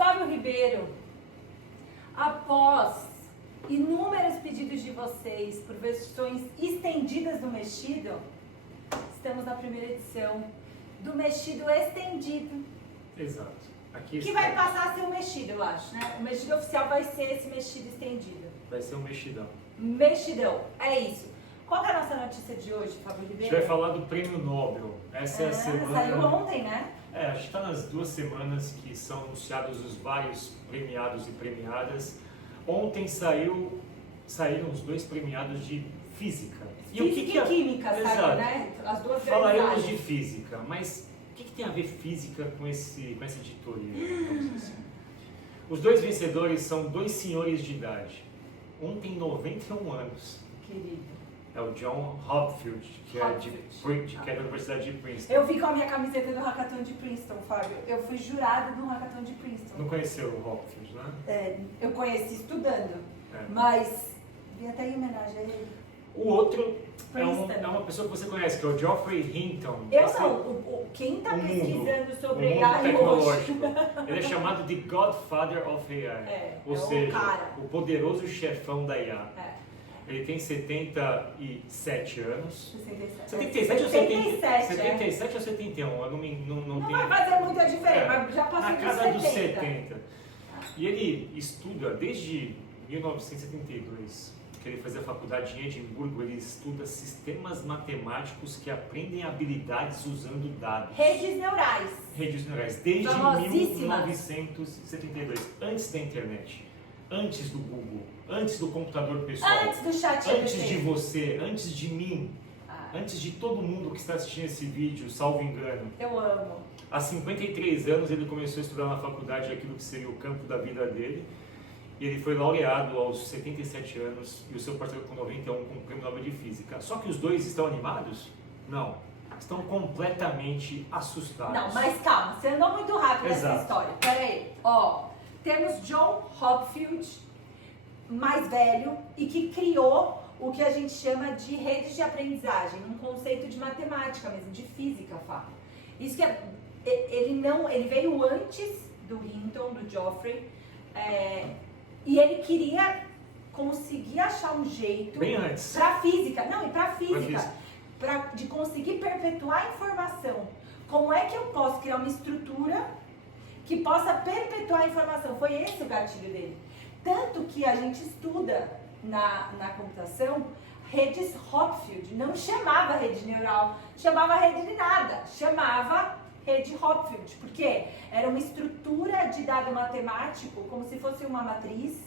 Fábio Ribeiro, após inúmeros pedidos de vocês por versões estendidas do mexido, estamos na primeira edição do mexido estendido. Exato. Aqui que vai passar a ser o mexido, eu acho, né? O mexido oficial vai ser esse mexido estendido. Vai ser um mexidão. Mexidão, é isso. Qual que é a nossa notícia de hoje, Fábio A gente Ribeiro? vai falar do Prêmio Nobel. Essa é a semana... Saiu ontem, né? A gente está nas 2 semanas que são anunciados os vários premiados e premiadas. Ontem saíram os 2 premiados de Física. Física e Química, sabe, né? As duas Falaremos grandes de Física, mas o que tem a ver Física com essa editoria? Vamos dizer assim? Os 2 vencedores são 2 senhores de idade. Um tem 91 anos. Querido. É o John Hopfield, que é da Universidade de Princeton. Eu vi com a minha camiseta do Hackathon de Princeton, Fábio. Eu fui jurada do Hackathon de Princeton. Não conheceu o Hopfield, né? Eu conheci estudando, mas vi até em homenagem a ele. O outro é uma pessoa que você conhece, que é o Geoffrey Hinton. Quem está pesquisando sobre o mundo AI tecnológico. hoje? Ele é chamado de Godfather of AI. Ou seja, o poderoso chefão da IA. Ele tem 77 anos. 77 ou 77 ou 71? Eu não tenho... vai fazer muita diferença, mas já passou na dos casa 70. dos 70. E ele estuda desde 1972, que ele fazia faculdade em Edimburgo, ele estuda sistemas matemáticos que aprendem habilidades usando dados. Redes neurais. Redes neurais, desde Famosíssimas. 1972, antes da internet, antes do Google, antes do computador pessoal, Antes do chat antes de você, antes de mim, antes de todo mundo que está assistindo esse vídeo, salvo engano. Eu amo. Há 53 anos ele começou a estudar na faculdade aquilo que seria o campo da vida dele. E ele foi laureado aos 77 anos e o seu parceiro com 91 com o Prêmio Nobel de Física. Só que os dois estão animados? Não. Estão completamente assustados. Não, mas calma, você andou muito rápido nessa história. Peraí, temos John Hopfield, mais velho, e que criou o que a gente chama de redes de aprendizagem, um conceito de matemática mesmo, de física, Fábio. Isso que ele veio antes do Hinton, do Geoffrey, e ele queria conseguir achar um jeito bem antes para física, de conseguir perpetuar a informação. Como é que eu posso criar uma estrutura que possa perpetuar a informação? Foi esse o gatilho dele. Tanto que a gente estuda na computação redes Hopfield, não chamava rede neural, chamava rede de nada, chamava rede Hopfield, porque era uma estrutura de dado matemático, como se fosse uma matriz,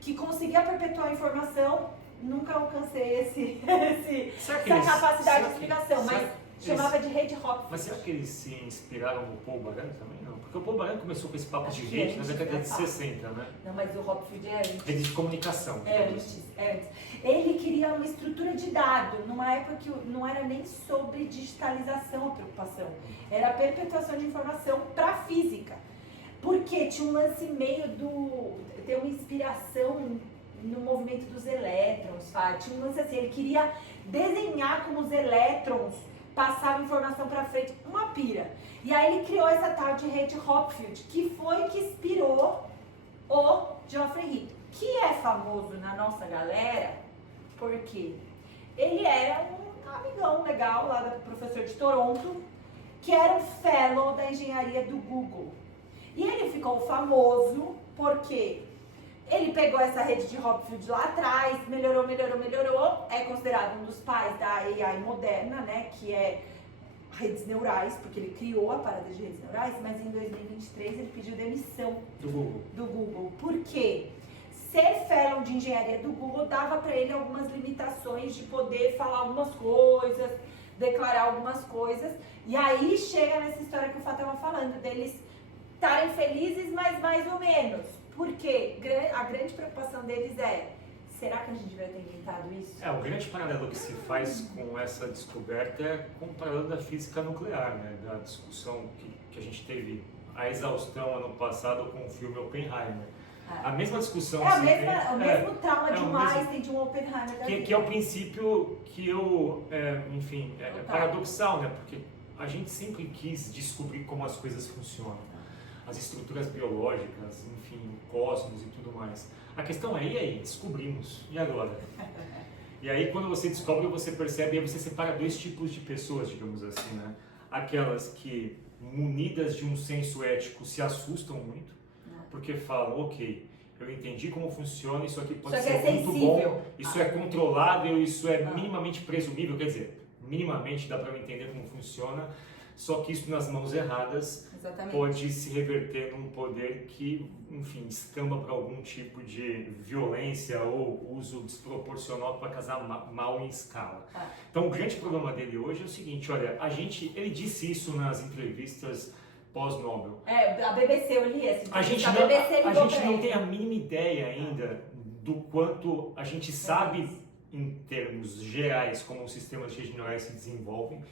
que conseguia perpetuar a informação. Nunca alcancei essa capacidade de explicação, mas chamava de rede Hopfield. Mas será que eles se inspiraram no Paul Baran também? Não, porque o Paul Baran começou com esse papo de rede na década de 60, né? Não, mas o Hopfield é antes. Rede de comunicação. É antes. Ele queria uma estrutura de dado, numa época que não era nem sobre digitalização a preocupação, era a perpetuação de informação para física. Porque tinha um lance meio tem uma inspiração no movimento dos elétrons, sabe? Tinha um lance assim, ele queria desenhar como os elétrons passavam informação para frente, uma pira. E aí ele criou essa tal de rede Hopfield, que foi que inspirou o Geoffrey Hinton, que é famoso na nossa galera, porque ele era um amigão legal lá do professor de Toronto, que era um fellow da engenharia do Google. E ele ficou famoso porque ele pegou essa rede de Hopfield lá atrás, melhorou, é considerado um dos pais da AI moderna, né, que é redes neurais, porque ele criou a parada de redes neurais, mas em 2023 ele pediu demissão do Google. Por quê? Ser fellow de engenharia do Google dava para ele algumas limitações de poder falar algumas coisas, declarar algumas coisas, e aí chega nessa história que o Fá estava falando, deles estarem felizes, mas mais ou menos. Porque a grande preocupação deles será que a gente vai ter inventado isso? O grande paralelo que se faz com essa descoberta é com o paralelo da física nuclear, né? Da discussão que a gente teve a exaustão ano passado com o filme Oppenheimer. A mesma discussão... o mesmo trauma de um Einstein, de um Oppenheimer. Que é o princípio que é paradoxal, né? Porque a gente sempre quis descobrir como as coisas funcionam. as estruturas biológicas, enfim, o cosmos e tudo mais. A questão é, e aí? Descobrimos. E agora? E aí, quando você descobre, você percebe, aí você separa dois tipos de pessoas, digamos assim, né? Aquelas que, munidas de um senso ético, se assustam muito, porque falam, ok, eu entendi como funciona, isso aqui pode ser muito bom, isso é controlável, isso é minimamente presumível, quer dizer, minimamente dá para eu entender como funciona, só que isso nas mãos erradas pode se reverter num poder que, enfim, escamba para algum tipo de violência ou uso desproporcional para causar mal em escala. Então o grande problema dele hoje é o seguinte, olha, ele disse isso nas entrevistas pós-Nobel. A BBC, eu li essa entrevista, a gente não tem a mínima ideia ainda do quanto a gente sabe em termos gerais como os sistemas de redes neurais se desenvolvem,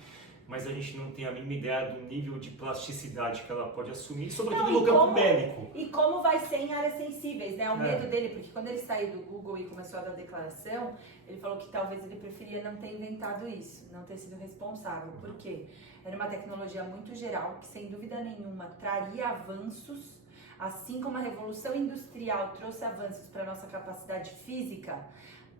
mas a gente não tem a mínima ideia do nível de plasticidade que ela pode assumir, sobretudo no campo bélico. E como vai ser em áreas sensíveis, né? O medo dele, porque quando ele saiu do Google e começou a dar declaração, ele falou que talvez ele preferia não ter inventado isso, não ter sido responsável. Por quê? Era uma tecnologia muito geral, que sem dúvida nenhuma traria avanços, assim como a Revolução Industrial trouxe avanços para a nossa capacidade física,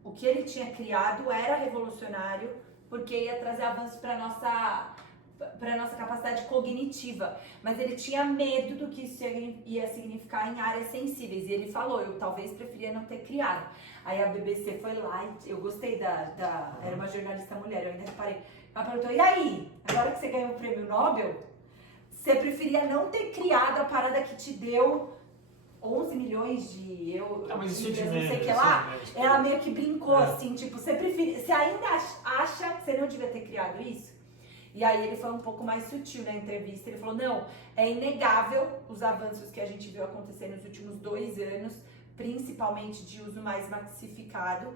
o que ele tinha criado era revolucionário, porque ia trazer avanços para a nossa capacidade cognitiva. Mas ele tinha medo do que isso ia significar em áreas sensíveis. E ele falou, eu talvez preferia não ter criado. Aí a BBC foi lá e eu gostei era uma jornalista mulher, eu ainda reparei. Ela perguntou, e aí? Agora que você ganhou o prêmio Nobel, você preferia não ter criado a parada que te deu 11 milhões de euros, não sei o que lá? Ela meio que brincou assim, tipo, você ainda acha que você não devia ter criado isso? E aí ele foi um pouco mais sutil na entrevista, ele falou, não, é inegável os avanços que a gente viu acontecer nos últimos 2 anos, principalmente de uso mais massificado,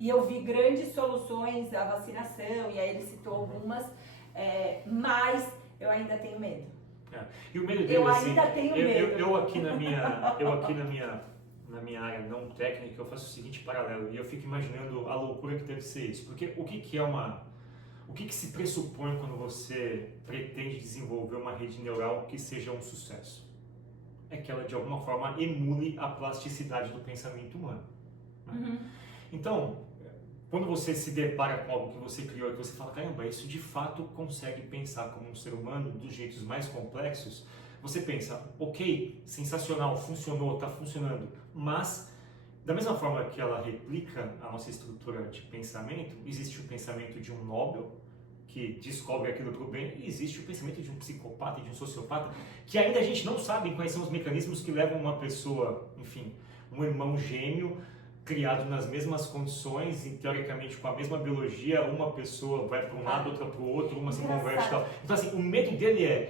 e eu vi grandes soluções, a vacinação, e aí ele citou algumas, mas eu ainda tenho medo. E o medo dele, eu ainda tenho medo. Eu aqui na minha área não técnica, eu faço o seguinte paralelo, e eu fico imaginando a loucura que deve ser isso, porque o que se pressupõe quando você pretende desenvolver uma rede neural que seja um sucesso? É que ela de alguma forma emule a plasticidade do pensamento humano. Né? Então, quando você se depara com algo que você criou e que você fala, caramba, isso de fato consegue pensar como um ser humano dos jeitos mais complexos, você pensa, ok, sensacional, funcionou, está funcionando, mas da mesma forma que ela replica a nossa estrutura de pensamento, existe o pensamento de um Nobel, que descobre aquilo para o bem, e existe o pensamento de um psicopata e de um sociopata, que ainda a gente não sabe quais são os mecanismos que levam uma pessoa, enfim, um irmão gêmeo, criado nas mesmas condições e teoricamente com a mesma biologia, uma pessoa vai para um lado, outra para o outro, uma se converte e tal. Então assim, o medo dele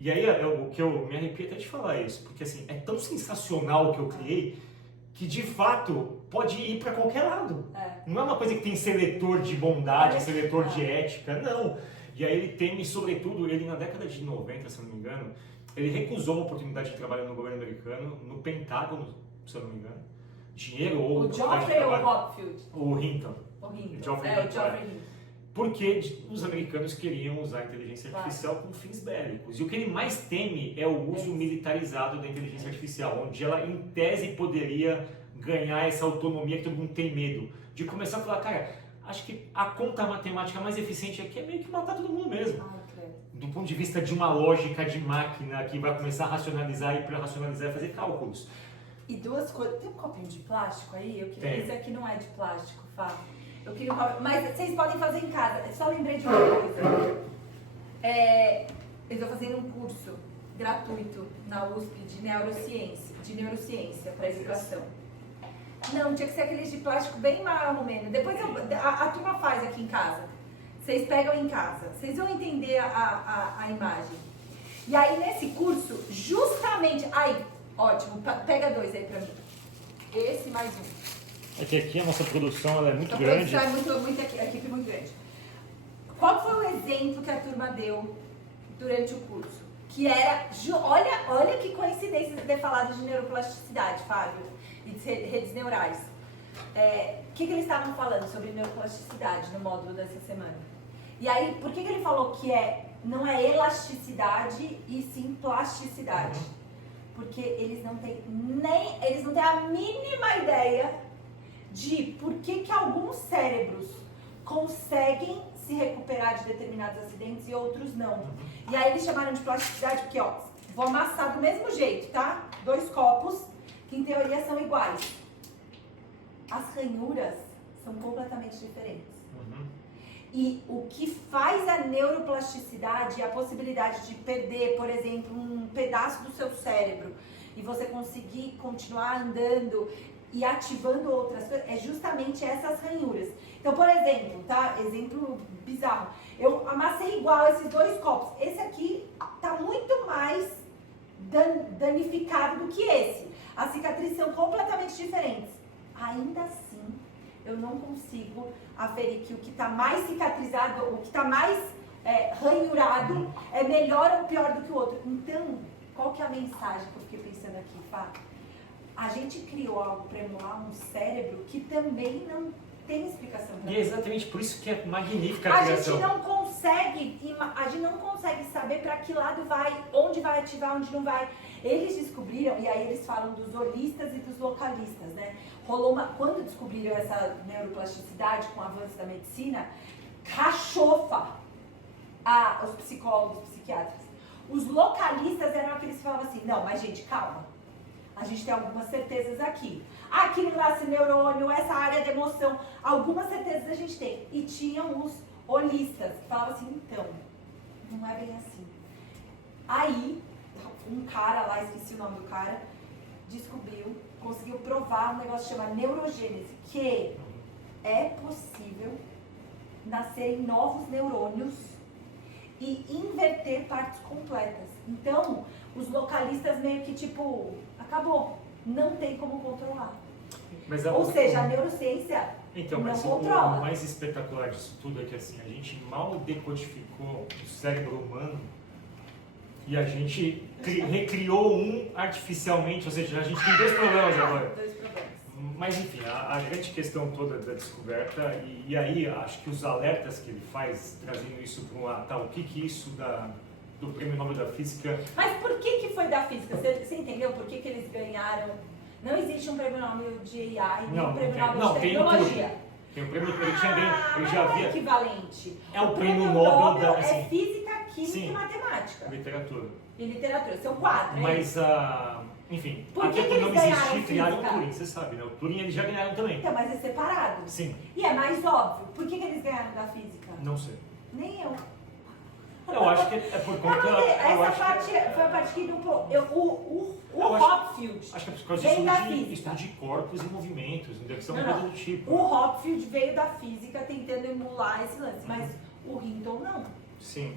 e aí é o que eu me arrepio até de falar isso, porque assim, é tão sensacional o que eu criei, que de fato pode ir para qualquer lado. Não é uma coisa que tem seletor de bondade, seletor de ética, não. E aí ele teme, sobretudo, ele na década de 90, se eu não me engano, ele recusou uma oportunidade de trabalho no governo americano, no Pentágono, se eu não me engano, dinheiro ou... O Geoffrey ou o Hopfield? O Hinton. O Hinton. Geoffrey Hinton. Porque os americanos queriam usar a inteligência artificial com fins bélicos. E o que ele mais teme é o uso militarizado da inteligência artificial, onde ela, em tese, poderia ganhar essa autonomia que todo mundo tem medo. De começar a falar, cara, acho que a conta matemática mais eficiente aqui é meio que matar todo mundo mesmo. Do ponto de vista de uma lógica de máquina que vai começar a racionalizar e para racionalizar fazer cálculos. E duas coisas. Tem um copinho de plástico aí? Esse aqui não é de plástico, Fábio. Eu queria um copinho. Mas vocês podem fazer em casa. Eu só lembrei de uma coisa. Eu estou fazendo um curso gratuito na USP de neurociência para educação. Não, tinha que ser aqueles de plástico bem marromeno. Depois a turma faz aqui em casa. Vocês pegam em casa. Vocês vão entender a imagem. E aí, nesse curso, justamente... Aí, ótimo. Pega 2 aí pra mim. Esse mais um. É que aqui a nossa produção ela é muito grande. A produção é a equipe é muito grande. Qual foi o exemplo que a turma deu durante o curso? Que era... Olha que coincidência de ter falado de neuroplasticidade, Fábio. E de redes neurais. O que eles estavam falando sobre neuroplasticidade no módulo dessa semana? E aí, por que ele falou que não é elasticidade e sim plasticidade? Porque eles não têm a mínima ideia de por que alguns cérebros conseguem se recuperar de determinados acidentes e outros não. E aí eles chamaram de plasticidade porque, ó, vou amassar do mesmo jeito, tá? 2 copos, que em teoria são iguais. As ranhuras são completamente diferentes. E o que faz a neuroplasticidade, a possibilidade de perder, por exemplo, um pedaço do seu cérebro e você conseguir continuar andando e ativando outras coisas, é justamente essas ranhuras. Então, por exemplo, tá? Exemplo bizarro. Eu amassei igual esses 2 copos. Esse aqui tá muito mais danificado do que esse. As cicatrizes são completamente diferentes. Ainda assim, eu não consigo aferir que o que está mais cicatrizado, o que está mais ranhurado, é melhor ou pior do que o outro. Então, qual que é a mensagem que eu fiquei pensando aqui, Fá? A gente criou algo para emular um cérebro que também não tem explicação. E é exatamente por isso que é magnífica a A criação. gente não consegue saber para que lado vai, onde vai ativar, onde não vai. Eles descobriram, e aí eles falam dos holistas e dos localistas, né? Quando descobriram essa neuroplasticidade com o avanço da medicina, cachofa os psicólogos, os psiquiatras. Os localistas eram aqueles que falavam assim, não, mas gente, calma. A gente tem algumas certezas aqui. Aqui no nasce neurônio, essa área de emoção, algumas certezas a gente tem. E tinham os holistas, que falavam assim, então, não é bem assim. Aí, um cara lá, esqueci o nome do cara, conseguiu provar um negócio que chama neurogênese, que é possível nascerem novos neurônios e inverter partes completas. Então, os localistas meio que tipo, acabou, não tem como controlar. Mas Ou seja, a neurociência não controla. O mais espetacular disso tudo é que assim, a gente mal decodificou o cérebro humano e a gente recriou um artificialmente, ou seja, a gente tem 2 problemas agora. 2 problemas. Mas enfim, a grande questão toda da descoberta, e aí acho que os alertas que ele faz, trazendo isso para o que isso do Prêmio Nobel da Física... Mas por que foi da física? Você entendeu por que eles ganharam? Não existe um Prêmio Nobel de AI, nem um Prêmio Nobel de Tecnologia. Tem um prêmio que ele tinha ganho, ele já havia... É equivalente. É o Prêmio Nobel da... Assim, é Física, Química sim, e Matemática. Literatura. E literatura, são 4, Mas, enfim, por que até por não existir, criaram o física? Turing, você sabe, né? O Turing eles já ganharam também. Então, mas é separado. Sim. E é mais óbvio. Por que eles ganharam da física? Não sei. Nem eu. Eu acho que é por conta... Essa parte foi a parte que duplo. O Hopfield acho que é por causa veio da de física. estudo de corpos e movimentos, deve ser uma Não, coisa do tipo. O Hopfield veio da física tentando emular esse lance, mas o Hinton não. Sim.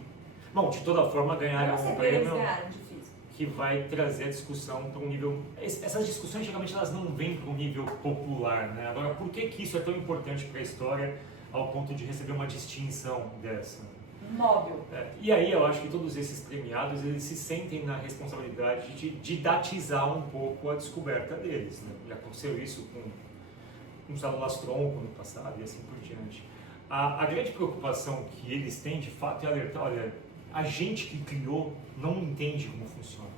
Bom, de toda forma Eu ganharam não sei um por que eles prêmio ganharam de física. que vai trazer a discussão para um nível... Essas discussões geralmente elas não vêm para um nível popular, né? Agora, por que isso é tão importante para a história ao ponto de receber uma distinção dessa? Nobel. E aí eu acho que todos esses premiados, eles se sentem na responsabilidade de didatizar um pouco a descoberta deles, né? Já aconteceu isso com o células tronco no passado e assim por diante. A grande preocupação que eles têm, de fato, é alertar, olha, a gente que criou não entende como funciona.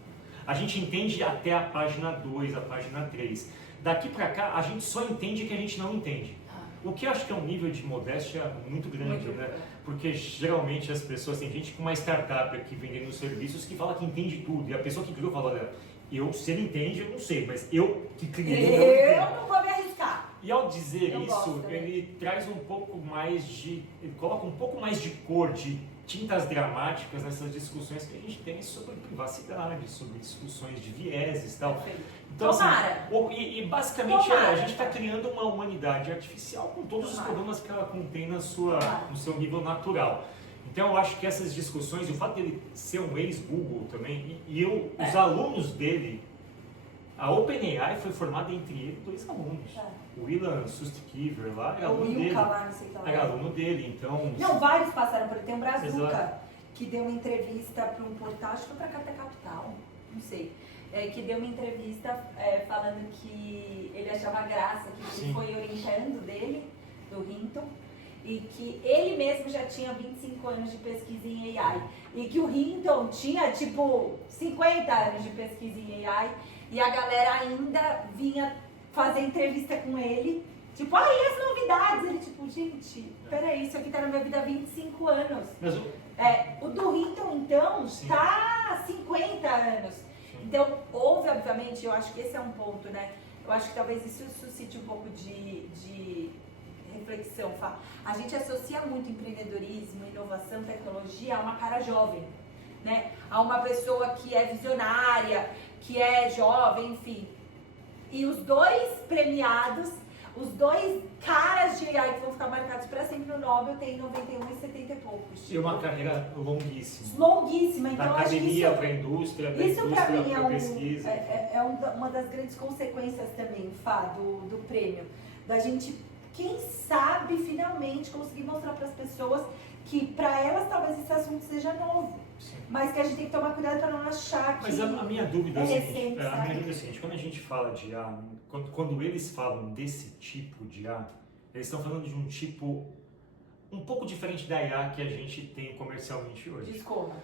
A gente entende até a página 2, a página 3. Daqui para cá, a gente só entende que a gente não entende. O que eu acho que é um nível de modéstia muito grande, né? Porque geralmente as pessoas, tem gente com uma startup aqui vendendo serviços que fala que entende tudo. E a pessoa que criou fala, olha, se ele entende, eu não sei, mas eu que criei... Eu não vou me arriscar. E ao dizer eu isso, ele traz um pouco mais de... Ele coloca um pouco mais de cor, de tintas dramáticas nessas discussões que a gente tem sobre privacidade, sobre discussões de vieses e tal. Então, Tomara. Assim, e basicamente a gente está criando uma humanidade artificial com todos os problemas que ela contém no seu nível natural. Então eu acho que essas discussões, o fato dele ser um ex-Google também, os alunos dele, a OpenAI foi formada entre ele 2 alunos. O Ilan Sustikiver lá era aluno dele. Era aluno dele, então... Não, vários passaram por ele. Tem um Brazuca que deu uma entrevista para um portal, acho que foi para Carta Capital, não sei. Que deu uma entrevista falando que ele achava graça, que foi orientando dele, do Hinton, e que ele mesmo já tinha 25 anos de pesquisa em AI, e que o Hinton tinha, tipo, 50 anos de pesquisa em AI, e a galera ainda vinha fazer entrevista com ele, tipo, e as novidades? Ele, tipo, gente, peraí, isso aqui tá na minha vida há 25 anos. Mas O do Hinton, então, Sim. tá há 50 anos. Sim. Então, houve, obviamente, eu acho que esse é um ponto, né? Eu acho que talvez isso suscite um pouco de reflexão. A gente associa muito empreendedorismo, inovação, tecnologia a uma cara jovem, né? A uma pessoa que é visionária, que é jovem, enfim. E os dois premiados, os dois caras de AI que vão ficar marcados para sempre no Nobel têm 91 e 70 e poucos. E uma carreira longuíssima. Longuíssima. Então, da acho que academia isso, para a indústria, da isso para indústria mim para a pesquisa. uma das grandes consequências também, Fá, do prêmio. Da gente, quem sabe, finalmente conseguir mostrar para as pessoas que para elas talvez esse assunto seja novo. Sim. Mas que a gente tem que tomar cuidado para não achar que Mas a minha dúvida é é a seguinte, recente, a minha sabe? dúvida é a seguinte, quando a gente fala de IA, quando eles falam desse tipo de IA, eles estão falando de um tipo um pouco diferente da IA que a gente tem comercialmente hoje. Desculpa.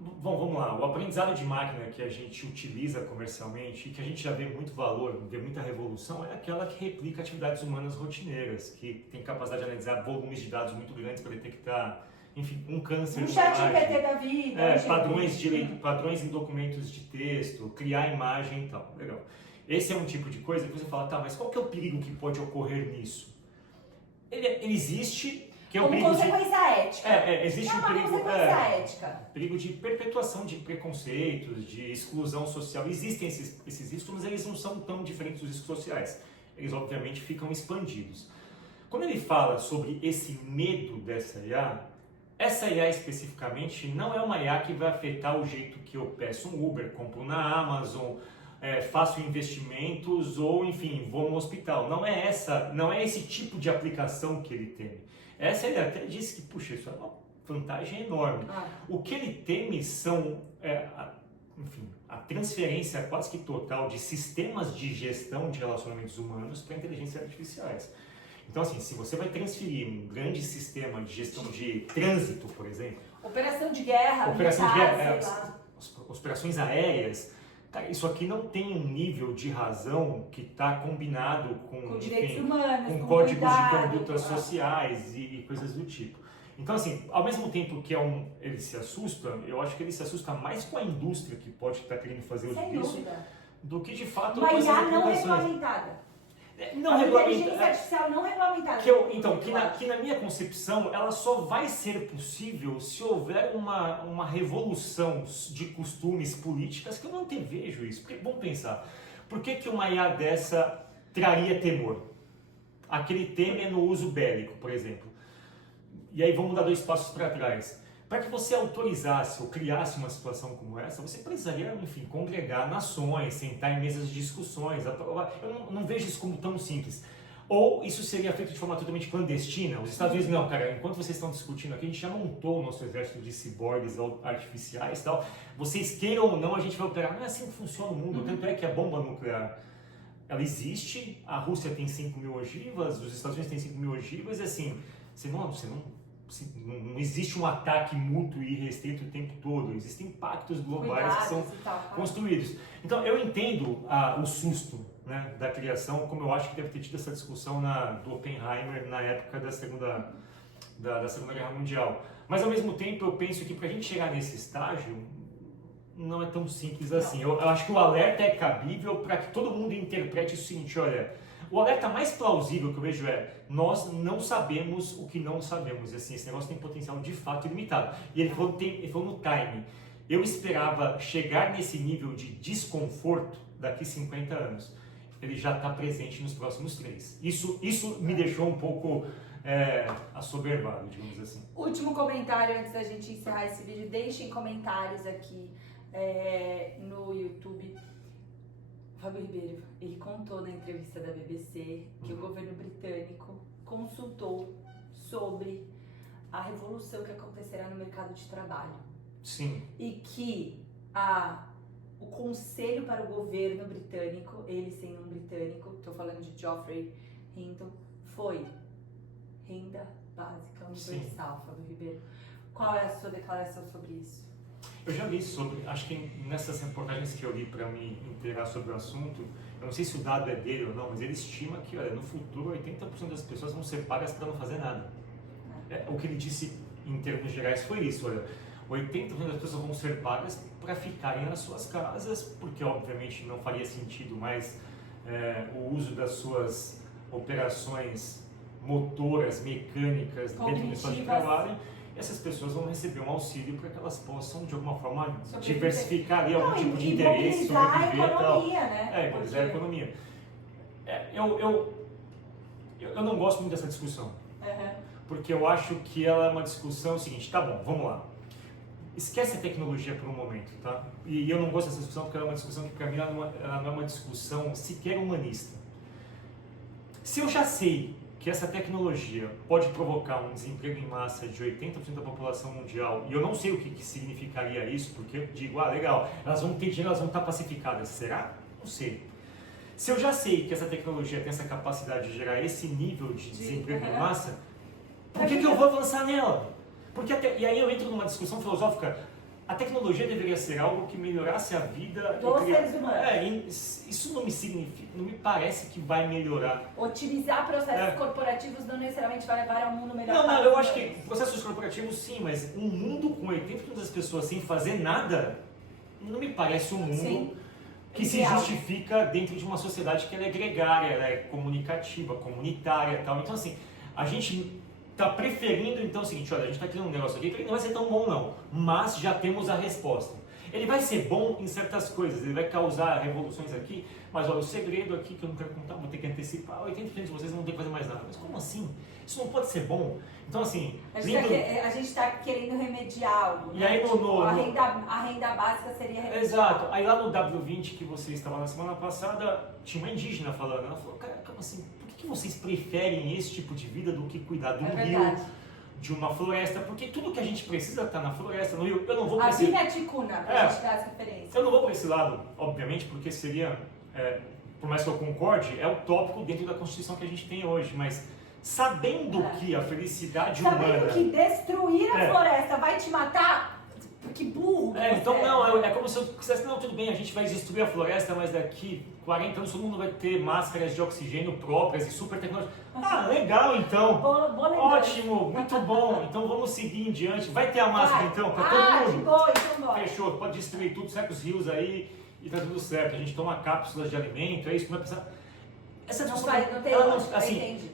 Bom, vamos lá. O aprendizado de máquina que a gente utiliza comercialmente e que a gente já vê muito valor, vê muita revolução, é aquela que replica atividades humanas rotineiras, que tem capacidade de analisar volumes de dados muito grandes para detectar, enfim, um câncer Um de chat imagem, GPT da vida. padrões em documentos de texto, criar imagem e tal. Legal. Esse é um tipo de coisa que você fala, tá, mas qual que é o perigo que pode ocorrer nisso? Ele existe, que é o Como perigo consequência ética. existe um uma perigo, consequência ética. perigo de perpetuação de preconceitos, de exclusão social. Existem esses riscos, mas eles não são tão diferentes dos riscos sociais. Eles, obviamente, ficam expandidos. Quando ele fala sobre esse medo dessa IA, essa IA especificamente não é uma IA que vai afetar o jeito que eu peço um Uber, compro na Amazon, faço investimentos ou, enfim, vou no hospital. Não é esse tipo de aplicação que ele teme. Essa ele até disse que, puxa, isso é uma vantagem enorme. O que ele teme são, a transferência quase que total de sistemas de gestão de relacionamentos humanos para inteligências artificiais. Então, assim, se você vai transferir um grande sistema de gestão de trânsito, por exemplo... Operação de guerra, operações aéreas... Cara, isso aqui não tem um nível de razão que está combinado com direitos humanos, com códigos cuidado, de condutas sociais e coisas do tipo. Então, assim, ao mesmo tempo que ele se assusta, eu acho que ele se assusta mais com a indústria que pode estar querendo fazer uso disso do que de fato uma com as IA não aplicações. regulamentada. Não inteligência artificial não regulamentada. Que na minha concepção, ela só vai ser possível se houver uma revolução de costumes políticas que eu não vejo isso. Porque, vamos pensar, por que uma IA dessa traria temor? Aquele tema no uso bélico, por exemplo. E aí vamos dar 2 passos para trás. Para que você autorizasse ou criasse uma situação como essa, você precisaria, enfim, congregar nações, sentar em mesas de discussões. Eu não vejo isso como tão simples. Ou isso seria feito de forma totalmente clandestina. Os Estados Unidos, não, cara, enquanto vocês estão discutindo aqui, a gente já montou o nosso exército de ciborgues artificiais e tal. Vocês queiram ou não, a gente vai operar. Não é assim que funciona o mundo. Tanto é que a bomba nuclear, ela existe, a Rússia tem 5 mil ogivas, os Estados Unidos têm 5 mil ogivas, e assim, não existe um ataque mútuo e restrito o tempo todo, existem pactos globais que são construídos. Então eu entendo o susto, né, da criação, como eu acho que deve ter tido essa discussão do Oppenheimer na época da Segunda Guerra Mundial. Mas ao mesmo tempo eu penso que para a gente chegar nesse estágio não é tão simples assim. Eu acho que o alerta é cabível para que todo mundo interprete o seguinte, olha, o alerta mais plausível que eu vejo nós não sabemos o que não sabemos. E assim, esse negócio tem potencial de fato ilimitado. E ele falou no time. Eu esperava chegar nesse nível de desconforto daqui 50 anos. Ele já está presente nos próximos 3. Isso me deixou um pouco assoberbado, digamos assim. Último comentário antes da gente encerrar esse vídeo. Deixem comentários aqui no YouTube. Fábio Ribeiro, ele contou na entrevista da BBC que o governo britânico consultou sobre a revolução que acontecerá no mercado de trabalho. Sim. E que o conselho para o governo britânico, ele sendo um britânico, estou falando de Geoffrey Hinton, foi renda básica, Sim. universal, Fábio Ribeiro. Qual é a sua declaração sobre isso? Eu já li sobre, acho que nessas reportagens que eu li para me inteirar sobre o assunto, eu não sei se o dado é dele ou não, mas ele estima que, olha, no futuro 80% das pessoas vão ser pagas para não fazer nada. O que ele disse em termos gerais foi isso, olha, 80% das pessoas vão ser pagas para ficarem nas suas casas, porque obviamente não faria sentido mais o uso das suas operações motoras, mecânicas, dentro do espaço de trabalho. Essas pessoas vão receber um auxílio para que elas possam, de alguma forma, diversificar ali algum tipo de interesse, sobreviver a economia, né? Mobilizar a economia. Eu não gosto muito dessa discussão, porque eu acho que ela é uma discussão seguinte, tá bom, vamos lá. Esquece a tecnologia por um momento, tá? E eu não gosto dessa discussão porque ela é uma discussão que, para mim, ela não é uma discussão sequer humanista. Se eu já sei que essa tecnologia pode provocar um desemprego em massa de 80% da população mundial, e eu não sei o que significaria isso, porque eu digo, legal, elas vão ter dinheiro, elas vão estar pacificadas. Será? Não sei. Se eu já sei que essa tecnologia tem essa capacidade de gerar esse nível de desemprego em massa, por que eu vou avançar nela? Porque e aí eu entro numa discussão filosófica. A tecnologia deveria ser algo que melhorasse a vida dos seres humanos. Isso não me significa, não me parece que vai melhorar. Otimizar processos corporativos não necessariamente vai levar a um mundo melhor. Não, eu acho que processos corporativos sim, mas um mundo com 80% das pessoas sem fazer nada, não me parece um mundo que se justifica dentro de uma sociedade que ela é gregária, ela é comunicativa, comunitária e tal. Então assim, a gente está preferindo, então, é o seguinte, olha, a gente está criando um negócio aqui que ele não vai ser tão bom não, mas já temos a resposta. Ele vai ser bom em certas coisas, ele vai causar revoluções aqui, mas olha, o segredo aqui que eu não quero contar, vou ter que antecipar, 80% de vocês não tem que fazer mais nada. Mas como assim? Isso não pode ser bom? Então, assim... A gente está querendo remediar algo, e aí, a renda básica seria remediar. Exato. Aí lá no W20 que você estava na semana passada, tinha uma indígena falando, ela falou, cara, como assim? Por que vocês preferem esse tipo de vida do que cuidar do rio, de uma floresta? Porque tudo que a gente precisa está na floresta, no rio. Eu não vou para esse... A Ticuna, para a gente dar as referências. Eu não vou para esse lado, obviamente, porque seria, por mais que eu concorde, é utópico dentro da Constituição que a gente tem hoje, mas sabendo que a felicidade humana... Sabendo que destruir a floresta vai te matar... Que burro! Então não, é como se eu dissesse, não, tudo bem, a gente vai destruir a floresta, mas daqui 40 anos todo mundo vai ter máscaras de oxigênio próprias e super tecnológicas. Legal então! Ótimo, muito bom, então vamos seguir em diante. Vai ter a máscara então, para todo mundo? Então bora. Fechou, pode destruir tudo, seca os rios aí e tá tudo certo. A gente toma cápsulas de alimento, é isso, não vai precisar... Essa discussão,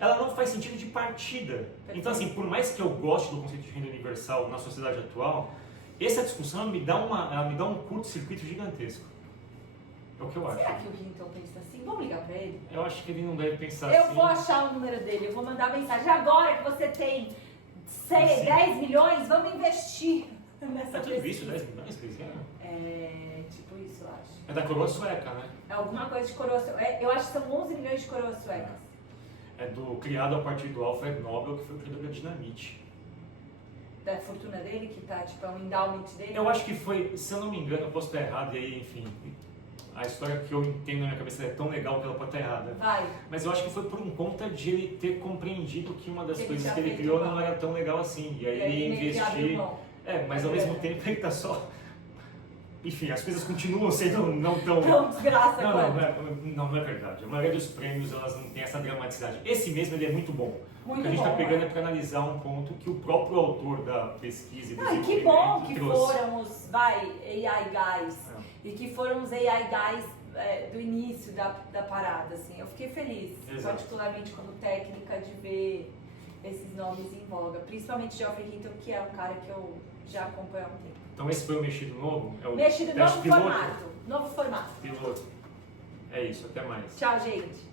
ela não faz sentido de partida. Perfeito. Então assim, por mais que eu goste do conceito de renda universal na sociedade atual, essa discussão me dá um curto-circuito gigantesco. É o que eu acho. Será que o Hinton pensa assim? Vamos ligar pra ele? Eu acho que ele não deve pensar assim. Eu vou achar o número dele, eu vou mandar mensagem. Agora que você tem 10 milhões, vamos investir nessa tudo isso, 10 milhões, Cristiano? Tipo isso, eu acho. É da coroa sueca, né? É alguma coisa de coroa sueca. Eu acho que são 11 milhões de coroas suecas. É criado a partir do Alfred Nobel, que foi o criador da dinamite. Da fortuna dele, que tá, tipo, é um endowment dele? Eu acho que foi, se eu não me engano, eu posso estar errado, e aí, enfim, a história que eu entendo na minha cabeça é tão legal que ela pode estar errada. Mas eu acho que foi por conta de ele ter compreendido que uma das coisas que ele criou não era tão legal assim, e aí ele investir... mas ao mesmo tempo ele tá só... Enfim, as coisas continuam sendo não tão... Não, desgraça. Não é verdade. A maioria dos prêmios, elas não têm essa dramaticidade. Esse mesmo, ele é muito bom. O que a gente está pegando é para analisar um ponto que o próprio autor da pesquisa e desenvolvimento que bom que trouxe. Foram os AI guys. E que foram os AI guys do início da parada, assim. Eu fiquei feliz, particularmente como técnica, de ver esses nomes em voga. Principalmente Geoffrey Hinton, que é um cara que eu já acompanho há um tempo. Então esse foi o Mexido Novo? É o Mexido Novo formato. Novo formato. Piloto. É isso, até mais. Tchau, gente.